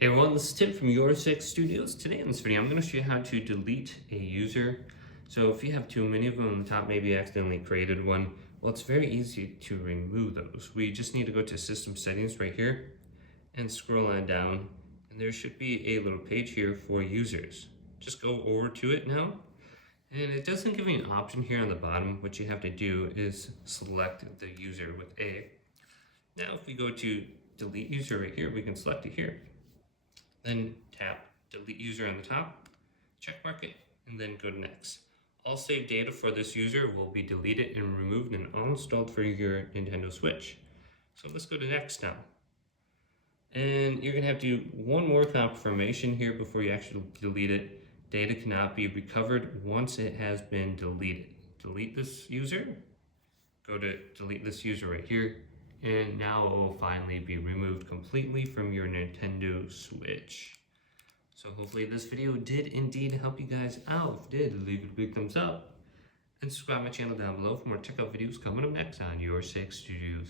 Hey everyone, this is Tim from YourSixStudios. Today in this video, I'm going to show you how to delete a user. So if you have too many of them on the top, maybe you accidentally created one, well, it's very easy to remove those. We just need to go to System Settings right here and scroll on down, and there should be a little page here for users. Just go over to it now, and it doesn't give you an option here on the bottom. What you have to do is select the user with A. Now if we go to Delete User right here, we can select it here. Then tap Delete User on the top, check mark it, and then go to Next. All saved data for this user will be deleted and removed and uninstalled for your Nintendo Switch. So let's go to Next now. And you're going to have to do one more confirmation here before you actually delete it. Data cannot be recovered once it has been deleted. Delete this user, go to Delete this user right here. And now it will finally be removed completely from your Nintendo Switch. So hopefully this video did indeed help you guys out. If it did, leave it a big thumbs up. And subscribe to my channel down below for more checkout videos coming up next on YourSixGaming.